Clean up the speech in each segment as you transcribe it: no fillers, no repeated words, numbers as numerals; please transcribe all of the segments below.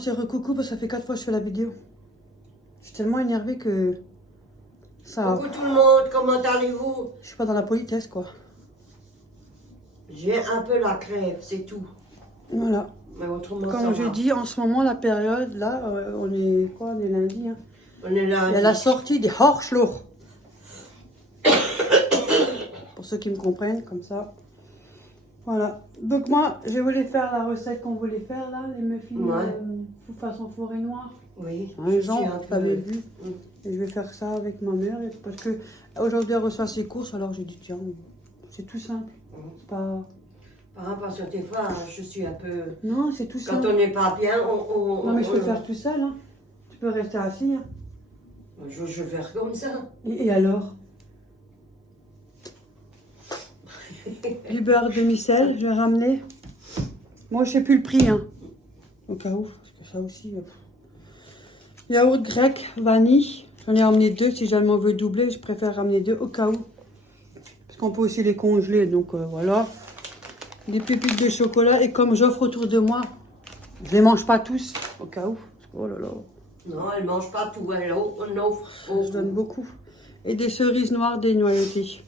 c'est recoucou parce que ça fait 4 fois que je fais la vidéo. Je suis tellement énervée que ça... Coucou tout le monde, comment allez-vous? Je suis pas dans la politesse, quoi. J'ai un peu la crève, c'est tout. Voilà. Mais autrement, ça Comme je va. dis, en ce moment, la période, là, on est quoi? On est lundi, hein. On est là. Il y a la sortie des Horschloch. Pour ceux qui me comprennent, comme ça. Voilà. Donc moi, je voulais faire la recette qu'on voulait faire, là, les muffins façon forêt noire. Oui. Les gens, un vous avez vu. Et je vais faire ça avec ma mère, parce que aujourd'hui, elle reçoit ses courses, alors j'ai dit, tiens, c'est tout simple. C'est pas... Parce que des fois, je suis un peu... Non, c'est tout Quand simple. on n'est pas bien, on... Non, mais je peux faire tout seul, hein. Tu peux rester assis, hein. Je vais faire comme ça. Et alors? Du beurre demi-sel, je vais ramener. Moi, je sais plus le prix, hein. Au cas où, parce que ça aussi... Yaourt grec, vanille. J'en ai ramené 2, si jamais on veut doubler, je préfère ramener 2 au cas où. Parce qu'on peut aussi les congeler, donc voilà. Des pépites de chocolat, et comme j'offre autour de moi, je les mange pas tous, au cas où. Parce que, oh là là. Non, elle mange pas tout, elle offre. Je donne beaucoup. Et des cerises noires dénoyautées.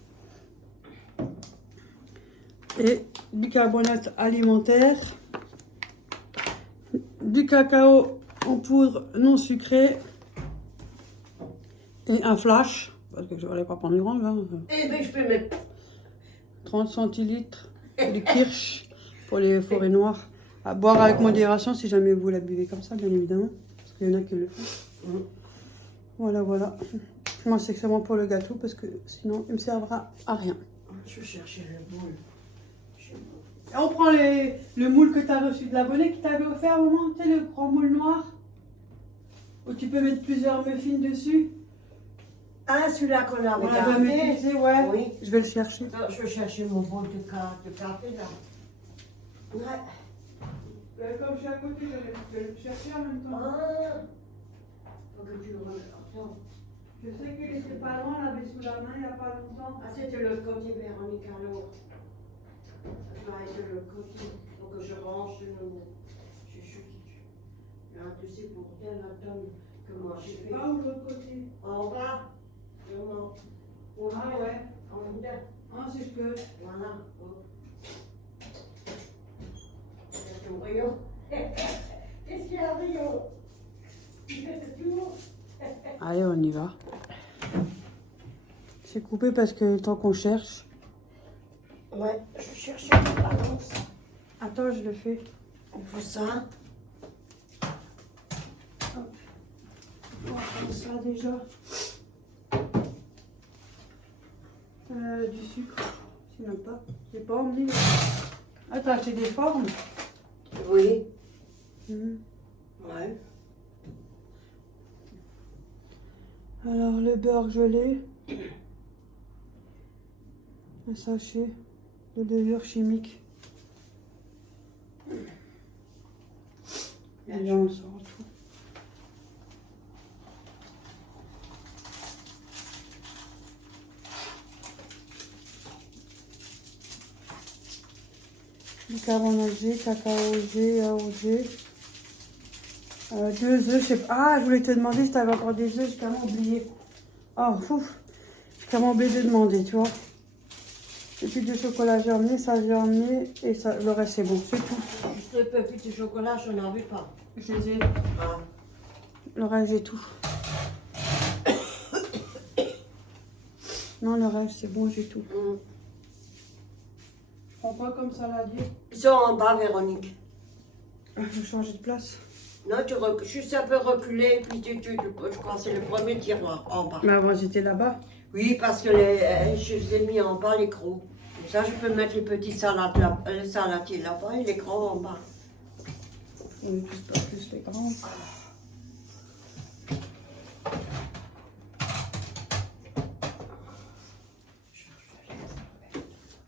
Et bicarbonate alimentaire. Du cacao en poudre non sucrée. Et un flash. Parce que je n'allais pas prendre grand, là. Eh bien, je peux mettre... 30 centilitres de kirsch pour les forêts noires. À boire avec modération si jamais vous la buvez comme ça, bien évidemment. Parce qu'il y en a qui le font. Voilà, voilà. Moi, c'est seulement pour le gâteau parce que sinon, il me servira à rien. Je vais chercher le boule. Et on prend le moule que tu as reçu de l'abonné qui t'avait offert au moment, tu sais, le grand moule noir. Où tu peux mettre plusieurs muffins dessus. Ah, celui-là qu'on avait On l'a jamais gardé. utilisé, ouais. Oui. Je vais le chercher. Attends, je vais chercher mon bol de café, là. Ouais. Comme je suis à côté, je vais le chercher en même temps. Ah. Faut que tu le remettes. Attends. Je sais qu'il était pas loin, il l'avait sous la main il n'y a pas longtemps. Ah, c'était l'autre côté, Véronique, alors. Ça doit être de l'autre côté. Faut que je range le... Là, tu sais, pour tel atome, comment j'ai fait. Pas où l'autre côté. En bas. Vraiment. Ah ouais. En bas. Ah, c'est ce que. Voilà. C'est ton rayon. Qu'est-ce qu'il y a, rayon? Tu fais le tour? Allez, on y va. C'est coupé parce que le temps qu'on cherche. Ouais, je cherche une balance. Attends, je le fais. Il faut ça. On va faire ça déjà. Du sucre. C'est même pas. J'ai pas emmené. Ah, t'as acheté des formes? Oui. Mhm. Ouais. Alors, le beurre gelé. Un sachet de levure chimique. Et là, on sort tout. Bicarbonate G, cacao G, yaourt G. 2 œufs, je sais pas. Ah, je voulais te demander si tu avais encore des œufs, j'ai carrément oublié. Oh, ouf. J'ai carrément oublié de demander, tu vois. Et puis du chocolat, j'ai emmené, ça j'ai emmené, et ça, le reste c'est bon, c'est tout. Juste le petit chocolat, je n'en veux pas. Je les ai. Ah. Le reste, j'ai tout. Non, le reste, c'est bon, j'ai tout. Je prends pas comme saladier. Ils sont en bas, Véronique. Je vais changer de place. Non, juste un peu reculé, puis je crois que c'est le premier tiroir en bas. Mais avant, j'étais là-bas. Oui, parce que je les ai mis en bas les gros. Comme ça, je peux mettre les petits saladiers là-bas et les grands en bas. On est pas plus les grands.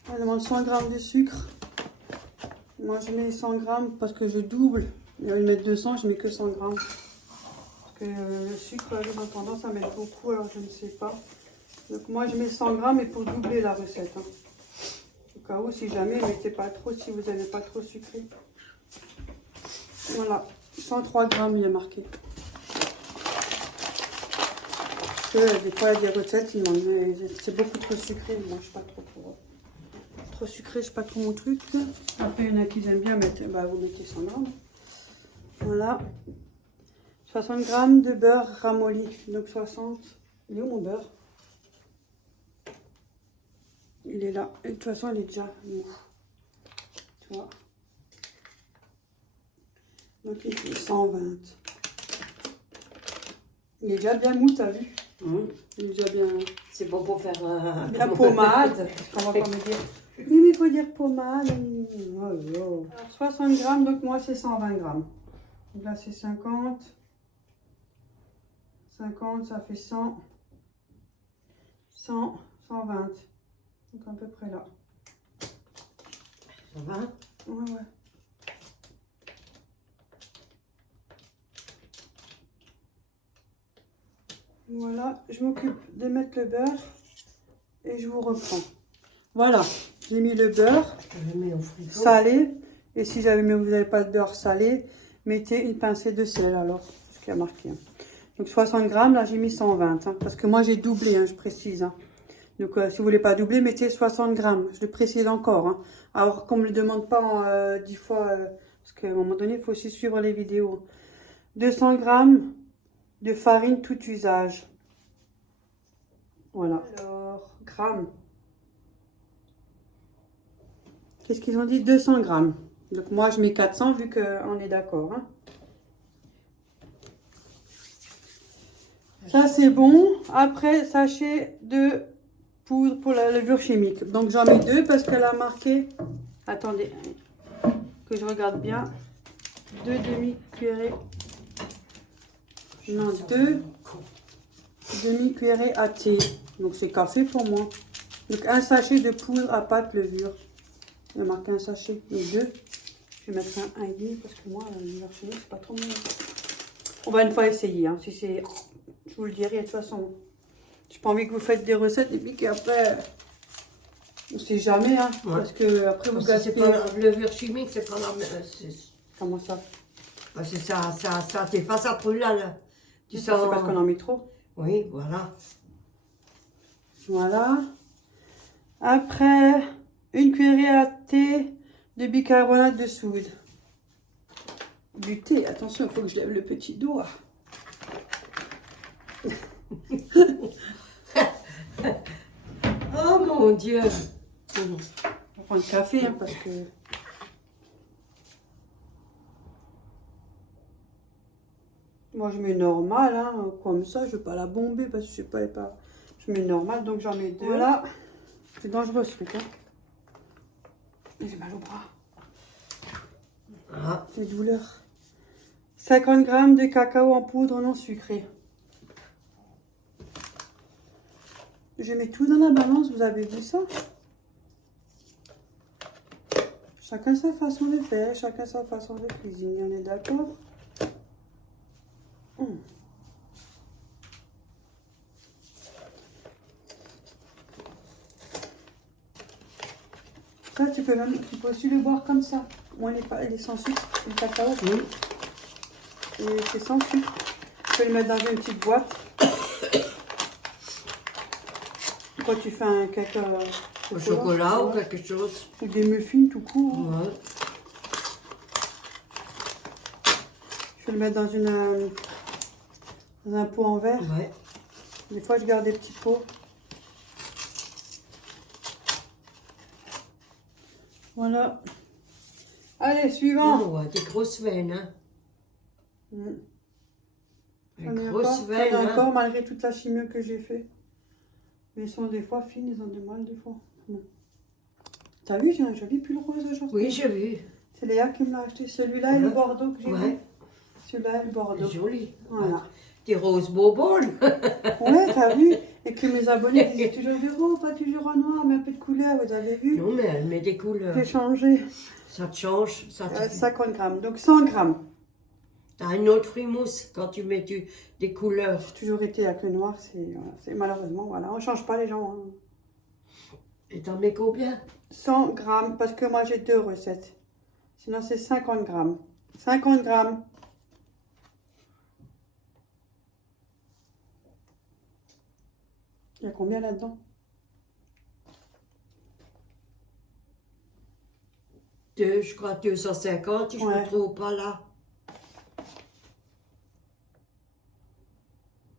On demande 100 grammes de sucre. Moi, je mets 100 grammes parce que je double. Il va mettre 200, je mets que 100 grammes. Parce que le sucre, j'ai tendance à mettre beaucoup, alors je ne sais pas. Donc moi, je mets 100 grammes et pour doubler la recette. Hein. Au cas où, si jamais, mettez pas trop si vous n'avez pas trop sucré. Voilà. 103 grammes, il y a marqué. Parce que des fois, il y a des recettes, c'est beaucoup trop sucré. Moi, je suis pas trop sucré, je suis pas trop mon truc. Après, il y en a qui aiment bien mettre, bah, vous mettez 100 grammes. Voilà. 60 grammes de beurre ramolli. Donc 60. Il est où mon beurre? Il est là. Et de toute façon, il est déjà mou. Tu vois. Donc il fait 120. Il est déjà bien mou, t'as vu? Il est déjà bien. C'est bon pour faire La pommade. On va pas me dire. Oui, mais il faut dire pommade. Oh, oh. Alors 60 grammes, donc moi c'est 120 grammes. Donc là c'est 50. 50, ça fait 100. 100, 120. Donc à peu près là. 120. Ouais, ouais. Voilà, je m'occupe de mettre le beurre et je vous reprends. Voilà, j'ai mis le beurre Je le mets au frigo. salé. Et si jamais vous n'avez pas de beurre salé, mettez une pincée de sel alors, ce qui a marqué. Donc 60 grammes, là j'ai mis 120, hein, parce que moi j'ai doublé, hein, je précise. Hein. Donc si vous voulez pas doubler, mettez 60 grammes, je le précise encore. Hein. Alors qu'on ne me le demande pas 10 fois, parce qu'à un moment donné, il faut aussi suivre les vidéos. 200 grammes de farine tout usage. Voilà. Alors, grammes. Qu'est-ce qu'ils ont dit? 200 grammes. Donc moi je mets 400 vu qu'on est d'accord. Hein. Ça c'est bon. Après, sachet de poudre pour la levure chimique. Donc j'en mets 2 parce qu'elle a marqué. Attendez, que je regarde bien. 2 demi-cuillerées. Non, 2 demi-cuillerées à thé. Donc c'est café pour moi. Donc un sachet de poudre à pâte levure. Il a marqué un sachet, mais 2. Je vais mettre un demi parce que moi, la levure chimique, c'est pas trop bon. On va une fois essayer. Hein. Si c'est, je vous le dirai de toute façon. J'ai pas envie que vous faites des recettes et puis qu'après, on sait jamais. Hein, ouais. Parce que après vous gaspillez. C'est pas la levure chimique, c'est pas la même. Comment ça? Bah, c'est ça t'efface, ça brûle là. Tu sens. C'est parce qu'on en met trop. Oui, voilà. Voilà. Après, une cuillerée à thé de bicarbonate de soude. Du thé, attention, il faut que je lève le petit doigt. Oh mon Dieu. On va prendre le café hein, parce que... Moi je mets normal, hein, comme ça, je ne vais pas la bomber parce que je sais pas. Je mets normal, donc j'en mets 2. Voilà, c'est dangereux ce truc. Hein. J'ai mal au bras. Ah. J'ai douleur. 50 grammes de cacao en poudre non sucré. Je mets tout dans la balance, vous avez vu ça? Chacun sa façon de faire, chacun sa façon de cuisiner, on est d'accord? Ça, tu peux aussi le boire comme ça. Moi, il est sans sucre, le cacao. Et c'est sans sucre. Tu peux le mettre dans une petite boîte. Quand tu fais un cacao au chocolat ou quelque chose. Ou des muffins tout court. Hein. Ouais. Je vais le mettre dans un pot en verre. Ouais. Des fois, je garde des petits pots. Voilà. Allez, suivant. Oh, ouais, des grosses veines, hein. Des grosses veines. Hein. Encore, malgré toute la chimie que j'ai fait. Mais ils sont des fois fines, ils ont du mal des fois. T'as vu, j'ai un joli pull rose aujourd'hui. Oui, j'ai vu. C'est Léa qui me l'a acheté. Celui-là et le bordeaux que j'ai vu. Celui-là et le bordeaux. Joli. Voilà. Des roses bonbons. Ouais, t'as vu. Et que mes abonnés disaient toujours du rose, pas toujours en noir, mais un peu de couleur, vous avez vu. Non, mais elle met des couleurs. J'ai changé. Ça te change. Ça te... 50 grammes, donc 100 grammes. T'as un autre frimousse quand tu mets des couleurs. J'ai toujours été avec le noir, c'est malheureusement, voilà. On ne change pas les gens. Hein. Et t'en mets combien? 100 grammes, parce que moi j'ai 2 recettes. Sinon c'est 50 grammes. 50 grammes Il y a combien là-dedans? Je crois 250, je Ouais. ne trouve pas là.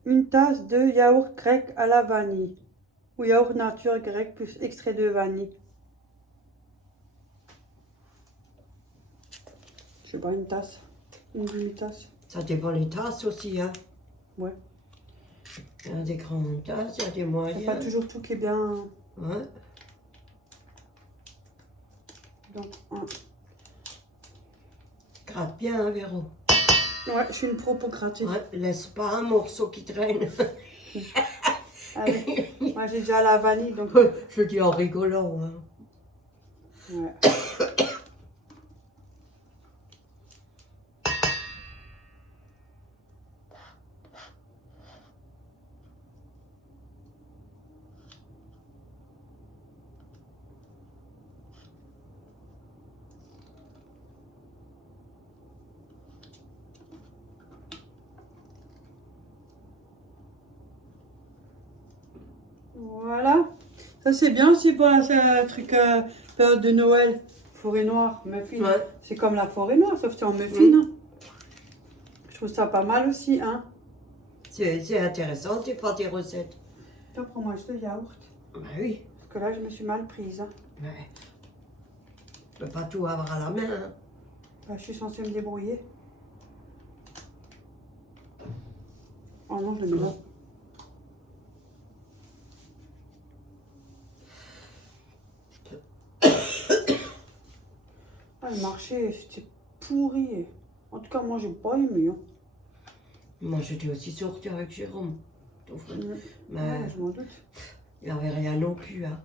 Une tasse de yaourt grec à la vanille. Ou yaourt nature grec plus extrait de vanille. Je sais pas, une tasse. Une demi-tasse. Ça dépend des tasses aussi, hein. Ouais. Il y a des grandes tasses, il y a des Il n'y a moyennes. pas toujours tout qui est bien. Ouais. Donc, un. Gratte bien, hein, Véro. Ouais, je suis une pro pour gratter. Ouais, laisse pas un morceau qui traîne. Allez. Moi, j'ai déjà la vanille, donc. Je dis en rigolant, hein. Ouais. Voilà. Ça, c'est bien aussi pour un truc période de Noël. Forêt noire, muffin. Ouais. C'est comme la forêt noire, sauf que c'est en muffin. Hein. Je trouve ça pas mal aussi. Hein. C'est intéressant, tu fais des recettes. Tiens, prends-moi juste le yaourt. Bah oui. Parce que là, je me suis mal prise. Hein. Ouais. Tu peux pas tout avoir à la main, hein. Bah, je suis censée me débrouiller. Oh non, je le mets là. Ah, le marché, c'était pourri. En tout cas, moi, j'ai pas aimé. Hein. Moi, j'étais aussi sortie avec Jérôme, ton frère. Mais Ouais, je m'en doute. il n'y avait rien non plus, hein.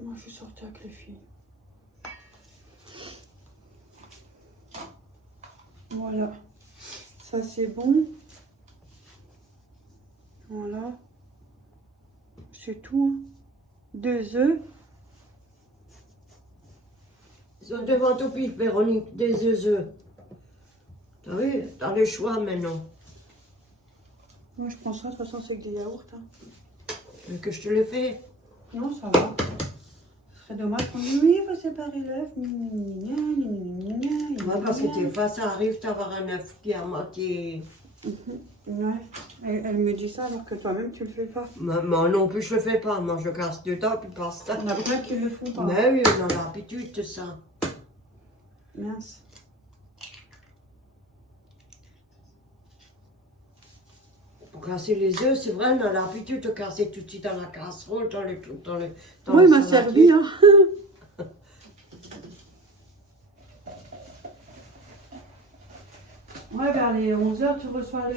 Moi, je suis sortie avec les filles. Voilà. Ça, c'est bon. Voilà. C'est tout. Hein. 2 œufs. Ils sont devant tout pif, Véronique, des œufs. T'as vu? T'as le choix maintenant. Moi, je pense ça. De toute façon, c'est que des yaourts. Hein. Tu veux que je te le fais? Non, ça va. Ce serait dommage qu'on dise oui, il faut séparer l'œuf. Ouais, parce que des fois, ça arrive d'avoir un œuf qui est à moitié. Ouais. Elle me dit ça alors que toi-même, tu le fais pas. Moi non plus, je le fais pas. Moi, je casse dedans, puis basta. On a plein qui le font pas. Mais oui, on a l'habitude de ça. Mince. Pour casser les œufs, c'est vrai, on a l'habitude de casser tout de suite dans la casserole, dans le Moi, il m'a saladier. servi. Hein. Ouais, vers les 11h, tu reçois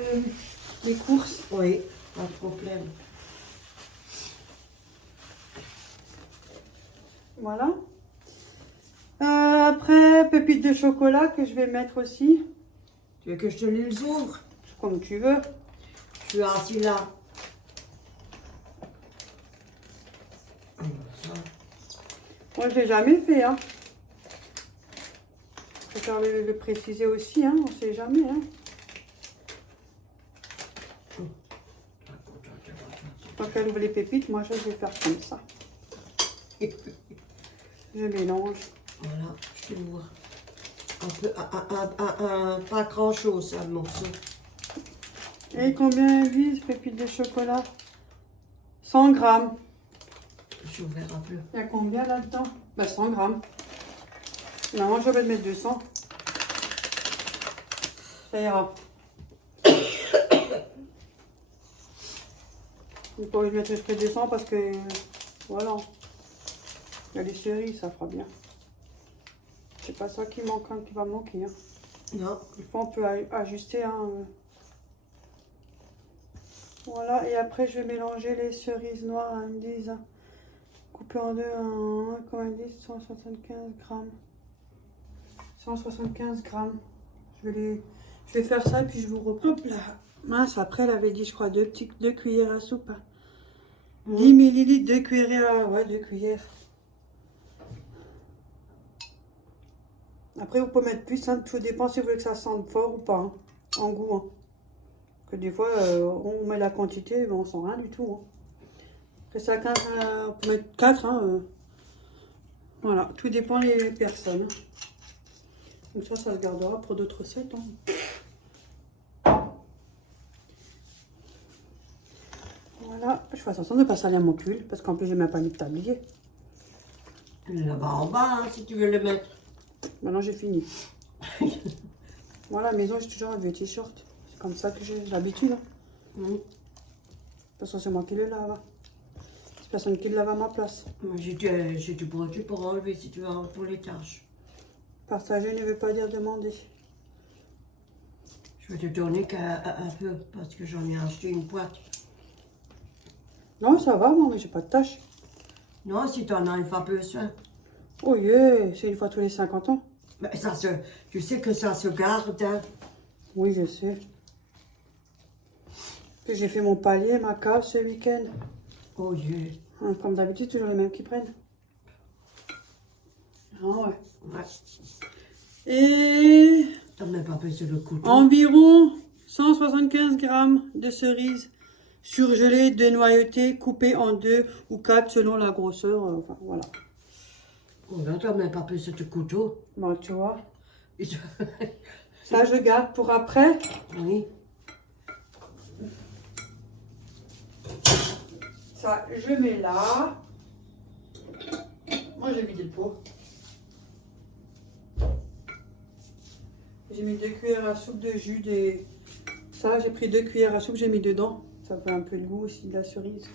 les courses. Oui, pas de problème. Voilà. Après, pépites de chocolat que je vais mettre aussi. Tu veux que je te les ouvre? Comme tu veux. Je suis assis là. Moi, je l'ai jamais fait. Hein. Je préfère le préciser aussi. Hein. On sait jamais. Hein. Quand elle ouvre les pépites, moi, je vais faire comme ça. Je mélange. Voilà, je te vois. Pas grand chose, un morceau. Et combien elle dit, ce pépite de chocolat? 100 grammes. Je vais ouvrir un peu. Il y a combien là-dedans? Bah 100 grammes. Non, je vais mettre 200. Ça ira. Je vais pas envie de mettre jusqu'à 200 parce que voilà. Il y a les cerises, ça fera bien. C'est pas ça qui manque, hein, qui va manquer. Hein. Non. Des fois, on peut ajuster. Hein. Voilà, et après, je vais mélanger les cerises noires à indice. Coupées en deux, comme indice, 175 grammes. 175 grammes. Je vais faire ça et puis je vous reprends. Hop là. Mince, après, elle avait dit, je crois, 2 cuillères à soupe. Hein. 10 millilitres, 2 cuillères. Ouais, 2 cuillères. Après, vous pouvez mettre plus, hein, tout dépend si vous voulez que ça sente fort ou pas, hein, en goût. Hein. Que des fois, on met la quantité, mais on sent rien du tout. Hein. Après, ça, on peut mettre 4. Hein, voilà, tout dépend des personnes. Hein. Donc ça se gardera pour d'autres recettes. Hein. Voilà, je fais attention de ne pas salir mon pull, parce qu'en plus, j'ai même pas mis de tablier. Là-bas en bas, hein, si tu veux le mettre. Maintenant, j'ai fini. Moi, à la maison, j'ai toujours un vieux t-shirt. C'est comme ça que j'ai l'habitude. Hein. De toute façon, c'est moi qui le lave. C'est personne qui le lave à ma place. J'ai du produit pour enlever, si tu veux, pour les tâches. Partager ne veut pas dire demander. Je vais te donner qu'un peu, parce que j'en ai acheté une boîte. Non, ça va, moi, mais j'ai pas de tâches. Non, si tu en as une fois besoin. Oh yeah, c'est une fois tous les 50 ans. Mais tu sais que ça se garde, hein. Oui, je sais. Puis j'ai fait mon palier, ma cave ce week-end. Oh yeah. Hein, comme d'habitude, toujours les mêmes qui prennent. Ah ouais. Ouais. Et T'as même pas besoin de couteau. environ 175 grammes de cerises surgelées, dénoyautées, coupées en 2 ou 4 selon la grosseur. Enfin, voilà. Oh là, t'as même pas besoin de couteau. Bon, tu vois. Ça, je garde pour après. Oui. Ça, je mets là. Moi, j'ai vidé le pot. J'ai mis 2 cuillères à soupe de jus des... Ça, j'ai pris 2 cuillères à soupe, j'ai mis dedans. Ça fait un peu le goût aussi de la cerise.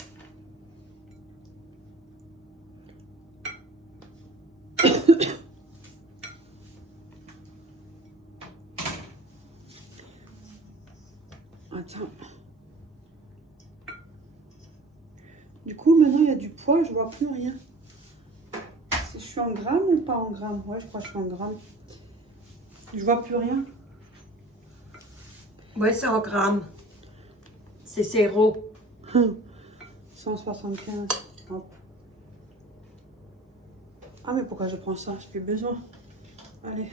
Attends. Du coup, maintenant, il y a du poids, je vois plus rien. Si je suis en grammes ou pas en grammes? Ouais, je crois que je suis en grammes. Je vois plus rien. Ouais, c'est en grammes. C'est 0. 175. Hop. Ah, mais pourquoi je prends ça? J'ai plus besoin. Allez.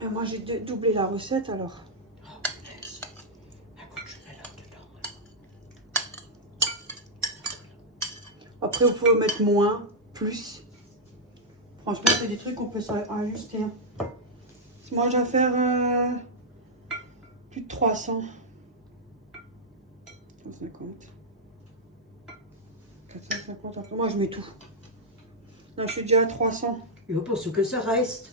Et moi, j'ai doublé la recette alors. Oh, punaise. Écoute, je mets là-dedans. Après, vous pouvez mettre moins, plus. Franchement, c'est des trucs qu'on peut ajuster. Hein. Moi, je vais faire plus de 300. 150. 450. Après, moi, je mets tout. Là, je suis déjà à 300. Et pour ce que ça reste.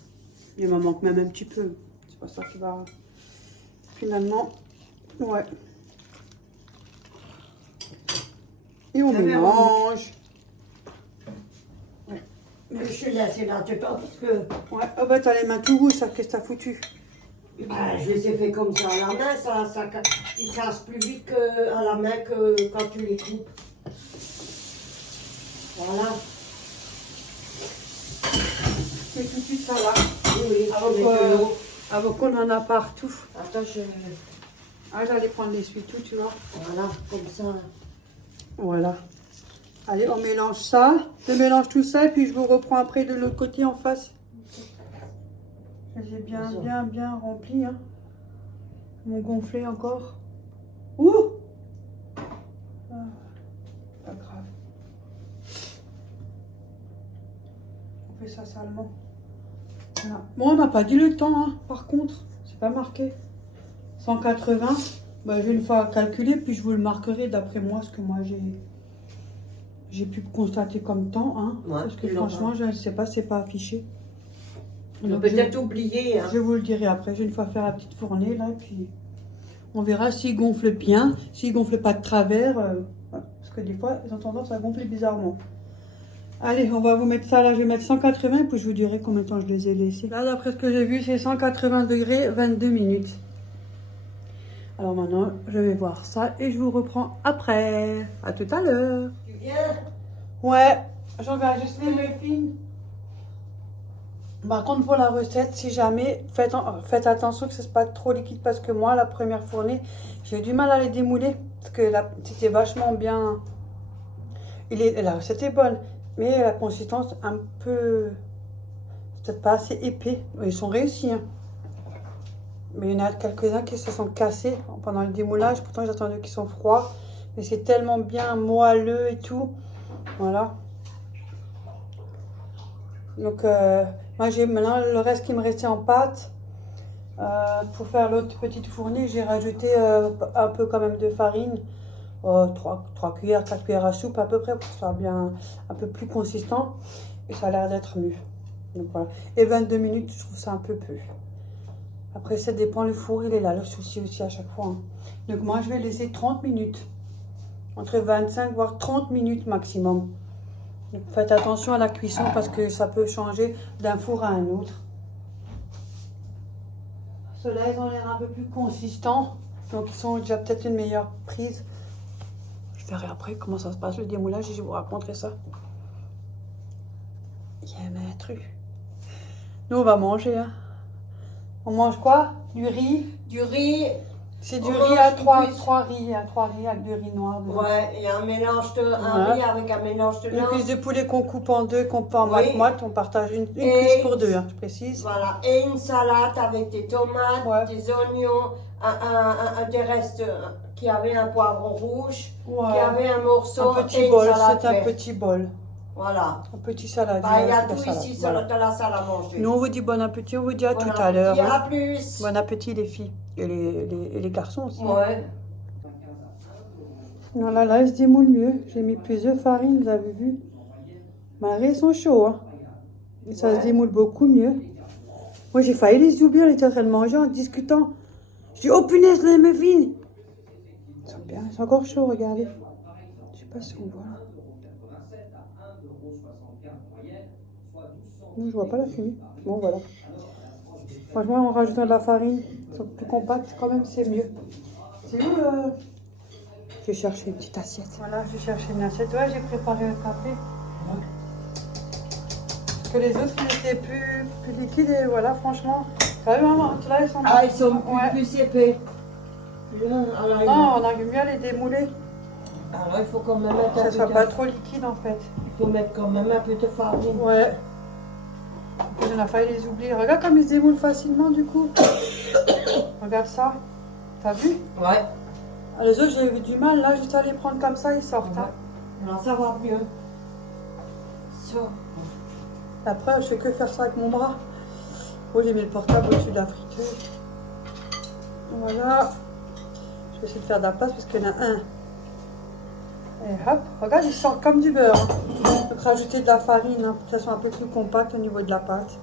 Il m'en manque même un petit peu. C'est pas ça qui va... Finalement, ouais. Et on mélange. Ouais. Mais je suis laissée là-dedans parce que... Ouais, oh bah t'as les mains tout rouges, ça, qu'est-ce que t'as foutu? Bah, je les ai fait comme ça à la main, ils cassent plus vite à la main que quand tu les coupes. Voilà. C'est tout de suite ça là. Oui, avec de l'eau. Avant qu'on en a partout. Attends, Ah, j'allais prendre l'essuie-tout, tu vois. Voilà, comme ça. Voilà. Allez, on mélange ça. Je mélange tout ça et puis je vous reprends après de l'autre côté en face. J'ai bien rempli. Hein. Mon gonflé encore. Ouh! Ah, pas grave. On fait ça salement. Voilà. Bon, on n'a pas dit le temps, hein, par contre. C'est pas marqué. 180. Bah, je vais une fois calculer, puis je vous le marquerai d'après moi, ce que moi j'ai pu constater comme temps. Hein, Ouais, parce que franchement, je ne sais pas, c'est pas affiché. On a peut-être oublié. Hein. Je vous le dirai après. Je vais une fois faire la petite fournée, là, puis on verra s'il gonfle bien, s'il gonfle pas de travers. Parce que des fois, ils ont tendance à gonfler bizarrement. Allez, on va vous mettre ça là, je vais mettre 180, puis je vous dirai combien de temps je les ai laissés. Là, d'après ce que j'ai vu, c'est 180 degrés, 22 minutes. Alors maintenant, je vais voir ça et je vous reprends après. À tout à l'heure. Tu viens? Ouais, j'en vais ajuster mes fines. Par contre, pour la recette, si jamais, faites attention que ce soit pas trop liquide parce que moi, la première fournée, j'ai eu du mal à les démouler parce que c'était vachement bien. La recette est bonne, Mais la consistance un peu... peut-être pas assez épais. Ils sont réussis, hein. Mais il y en a quelques-uns qui se sont cassés pendant le démoulage. Pourtant, j'attendais qu'ils sont froids. Mais c'est tellement bien moelleux et tout. Voilà. Donc, moi, j'ai maintenant le reste qui me restait en pâte. Pour faire l'autre petite fournie, j'ai rajouté un peu quand même de farine. 3 cuillères, 4 cuillères à soupe à peu près pour que ce soit bien un peu plus consistant. Et ça a l'air d'être mieux. Donc voilà. Et 22 minutes, je trouve ça un peu peu. Après, ça dépend, le four, il est là, le souci aussi à chaque fois, hein. Donc moi, je vais laisser 30 minutes. Entre 25 voire 30 minutes maximum. Donc faites attention à la cuisson parce que ça peut changer d'un four à un autre. Ceux-là, ils ont l'air un peu plus consistants. Donc ils sont déjà peut-être une meilleure prise. Je verrai après comment ça se passe le démoulage et je vous raconterai ça. Il y a un truc. Nous, on va manger, hein. On mange quoi? Du riz? Du riz. C'est du riz à 3 riz, à 3 riz avec du riz noir dedans. Ouais, il y a un mélange de riz avec un mélange de Une cuisse de poulet qu'on coupe en deux, qu'on peut en moite-moite. On partage une cuisse pour deux, hein, je précise. Voilà, et une salade avec des tomates, des oignons, des restes qui avaient un poivron rouge, qui avait un morceau un petit et bol, une salade c'est un verte. petit bol. Voilà. Un petit salade. Bah, il y a tout ici sur la salle à manger. Nous, on vous dit bon appétit, on vous dit à tout à l'heure. À plus. Bon appétit les filles et les garçons aussi. Ouais. Voilà, là, ils se démoulent mieux. J'ai mis plus de farine, vous avez vu. Marais sont chauds, hein. Et ça se démoule beaucoup mieux. Moi, j'ai failli les oublier, on était en train de manger en discutant. Je dis, oh punaise, les muffins. Ils sont bien, ils sont encore chauds, regardez. Je sais pas si on voit là. Non, je vois pas la fumée. Bon, voilà. Franchement, en rajoutant de la farine, ils sont plus compacts, quand même, c'est mieux. C'est où Je vais chercher une petite assiette. Voilà, je vais chercher une assiette. Ouais, j'ai préparé un café. Parce que les autres, ils étaient plus liquides et voilà, franchement. T'as vu, maman? Là, ils sont ils sont plus épais. Non, on arrive mieux à les démouler. Alors, il faut quand même mettre ça soit pas trop liquide en fait. Il faut mettre quand même un peu de farine. Ouais. J'en ai failli les oublier. Regarde comme ils se démoulent facilement du coup. Regarde ça. T'as vu? Ouais. Les autres, j'avais eu du mal. Là, juste à les prendre comme ça, ils sortent. Ouais. Hein. Là, ça va mieux. Ça. Après, je fais que faire ça avec mon bras. Oh, j'ai mis le portable au-dessus de la friteuse. Voilà. Je vais essayer de faire de la place parce qu'il y en a un. Et hop, regarde, ils sortent comme du beurre. Donc rajouter de la farine hein, pour que ça soit un peu plus compact au niveau de la pâte.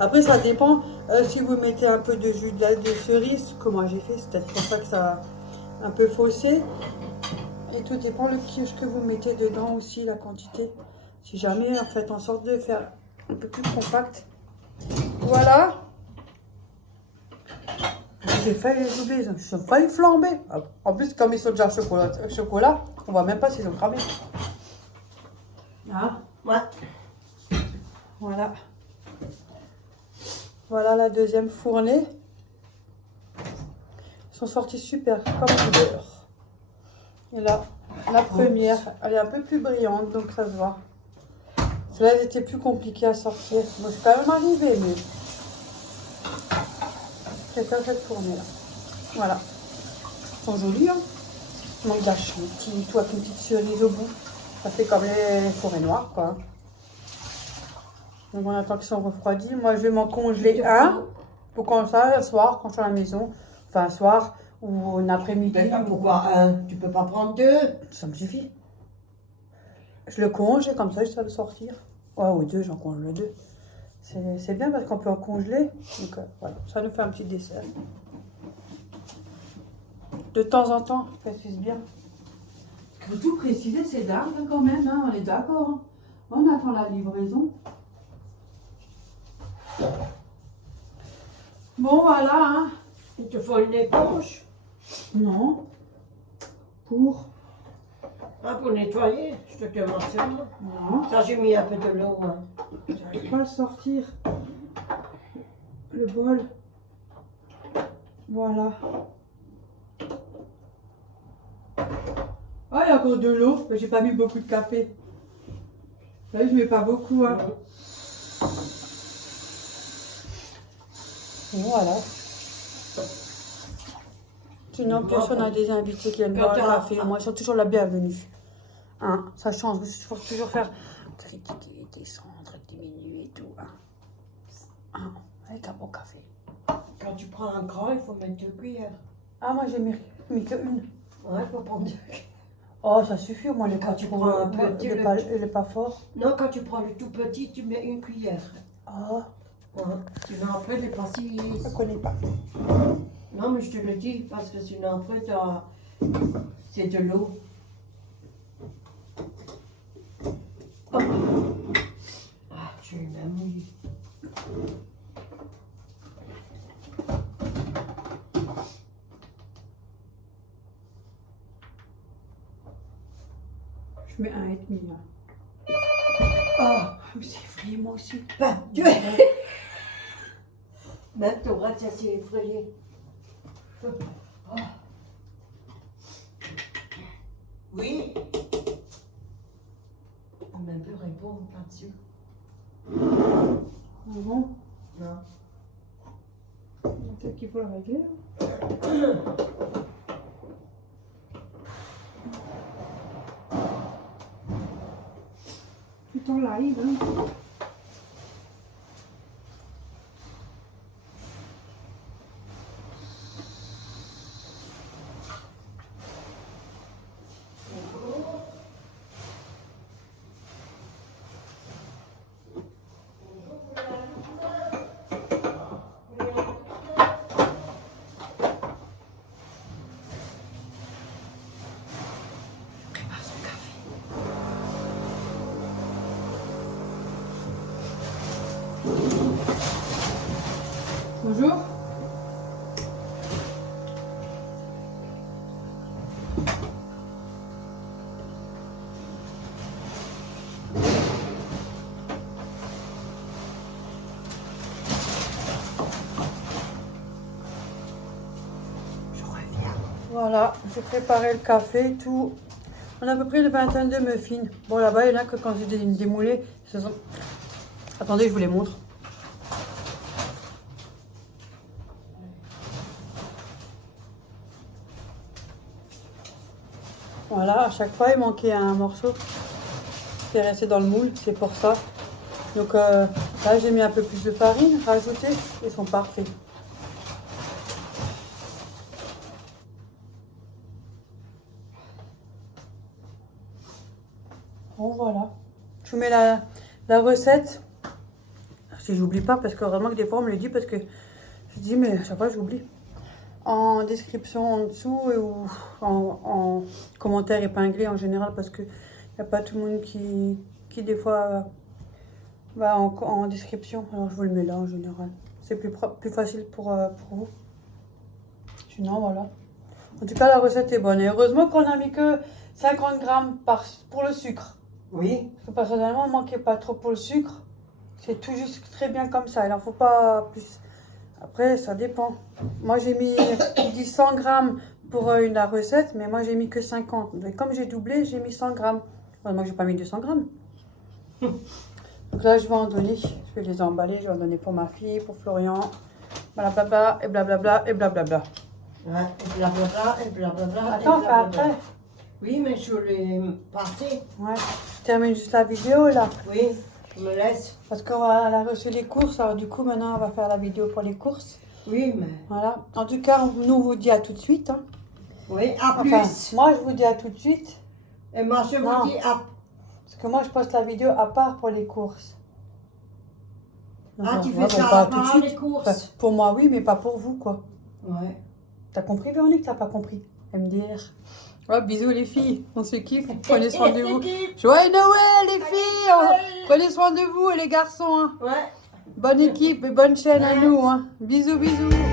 Après, ça dépend. Si vous mettez un peu de jus de cerise, comme moi j'ai fait, c'est peut-être pour ça que ça a un peu faussé. Et tout dépend le quiche que vous mettez dedans aussi, la quantité. Si jamais, faites en sorte de faire un peu plus compact. Voilà. J'ai failli les oublier, ils ont failli flamber. En plus, comme ils sont déjà chocolat, on voit même pas s'ils ont cramé. Hein? Ouais. Voilà. Voilà la deuxième fournée. Ils sont sortis super, comme du beurre. Et là, la première, elle est un peu plus brillante, donc ça se voit. Celle-là, elle était plus compliquée à sortir. Moi, c'est quand même arrivé, mais... Je préfère cette fournée-là. Voilà. Ils sont jolis, hein. Il manque de la chantilly, tout avec une petite cerise au bout. Ça fait comme les forêts noires, quoi. Donc on attend qu'ils sont refroidis. Moi, je vais m'en congeler un pour quand ça, le soir, quand je suis à la maison. Enfin, un soir ou un après-midi. Ben, pourquoi un? Tu peux pas prendre deux? Ça me suffit. Je le conge et comme ça, je sais le sortir. Ouais, ou deux, j'en conge le deux. C'est bien parce qu'on peut en congeler. Donc voilà, ça nous fait un petit dessert. De temps en temps, ça suffit bien. Il faut tout préciser, c'est dingue quand même, hein, on est d'accord. Hein. On attend la livraison. Bon, voilà. Hein. Il te faut une éponge? Non. Pour? Ah, pour nettoyer, je te mentionne. Non. Ça, j'ai mis un peu de l'eau. Hein. J'arrive pas à le sortir. Le bol. Voilà. Ah, il y a encore de l'eau, mais j'ai pas mis beaucoup de café. Là, je mets pas beaucoup. Hein. Voilà. Sinon, en plus, on a des invités qui aiment boire le café. Moi, ils sont toujours la bienvenue. Hein, ça change. Il faut toujours faire descendre, diminuer et tout. Hein, avec un bon café. Quand tu prends un grand, il faut mettre 2 cuillères. Ah, moi, j'ai mis qu'une. Ouais, il faut prendre 2. Oh, ça suffit, moi, Quand tu prends un petit, il est pas fort. Non, quand tu prends le tout petit, tu mets 1 cuillère. Oh, Ouais. Sinon après, les pastilles. je connais pas. Non, mais je te le dis, parce que sinon après, c'est de l'eau. Oh. Ah, tu es même mouillé. Je mets 1,5 là. Oh, mais c'est effrayé moi aussi. Bah, tu même ton bras, ça s'est effrayé. Oh. Oui. On m'a même plus répondre là-dessus. Bon. Non. Peut-être qu'il faut le régler. Tout en live. Hein. Bonjour. Je reviens. Voilà, j'ai préparé le café et tout. On a à peu près une vingtaine de muffins. Bon, là-bas, il y en a que quand j'ai démoulé, ce sont... Attendez, je vous les montre. Voilà, à chaque fois, il manquait un morceau qui est resté dans le moule, c'est pour ça. Donc là, j'ai mis un peu plus de farine, rajouté, ils sont parfaits. Bon, voilà. Je vous mets la recette. Si j'oublie pas, parce que vraiment que des fois, on me le dit, parce que je dis, mais à chaque fois, j'oublie. En description en dessous ou en commentaire épinglé en général, parce que n'y a pas tout le monde qui des fois va en description. Alors je vous le mets là en général. C'est plus facile pour vous. Sinon voilà. En tout cas la recette est bonne. Et heureusement qu'on a mis que 50 grammes pour le sucre. Oui. Parce que personnellement on ne manquait pas trop pour le sucre. C'est tout juste très bien comme ça. Il n'en faut pas plus. Après ça dépend. Moi j'ai mis 100 grammes pour la recette, mais moi j'ai mis que 50. Donc comme j'ai doublé, j'ai mis 100 grammes. Moi j'ai pas mis 200 grammes. Donc là je vais en donner. Je vais les emballer. Je vais en donner pour ma fille, pour Florian. Blablabla et blablabla et blablabla. Ouais, et blablabla et blablabla. Attends, fais après. Oui, mais je l'ai passé. Ouais. Je termine juste la vidéo là. Oui, je me laisse. Parce qu'elle a reçu les courses. Alors du coup maintenant on va faire la vidéo pour les courses. Oui, mais... Voilà. En tout cas, nous on vous dit à tout de suite. Hein. Oui, à plus. Enfin, moi je vous dis à tout de suite. Et moi je Non. vous dis à... Parce que moi je poste la vidéo à part pour les courses. Ah, tu moi, fais ça pas à tout de part suite. les courses. Enfin, pour moi oui, mais pas pour vous quoi. Ouais. T'as compris Véronique? T'as pas compris? MDR. Ouais, bisous les filles, on se kiffe, prenez soin de vous. Joyeux Noël les filles, prenez soin de vous et les garçons. Hein. Ouais. Bonne équipe et bonne chaîne à nous. Hein. Bisous, bisous.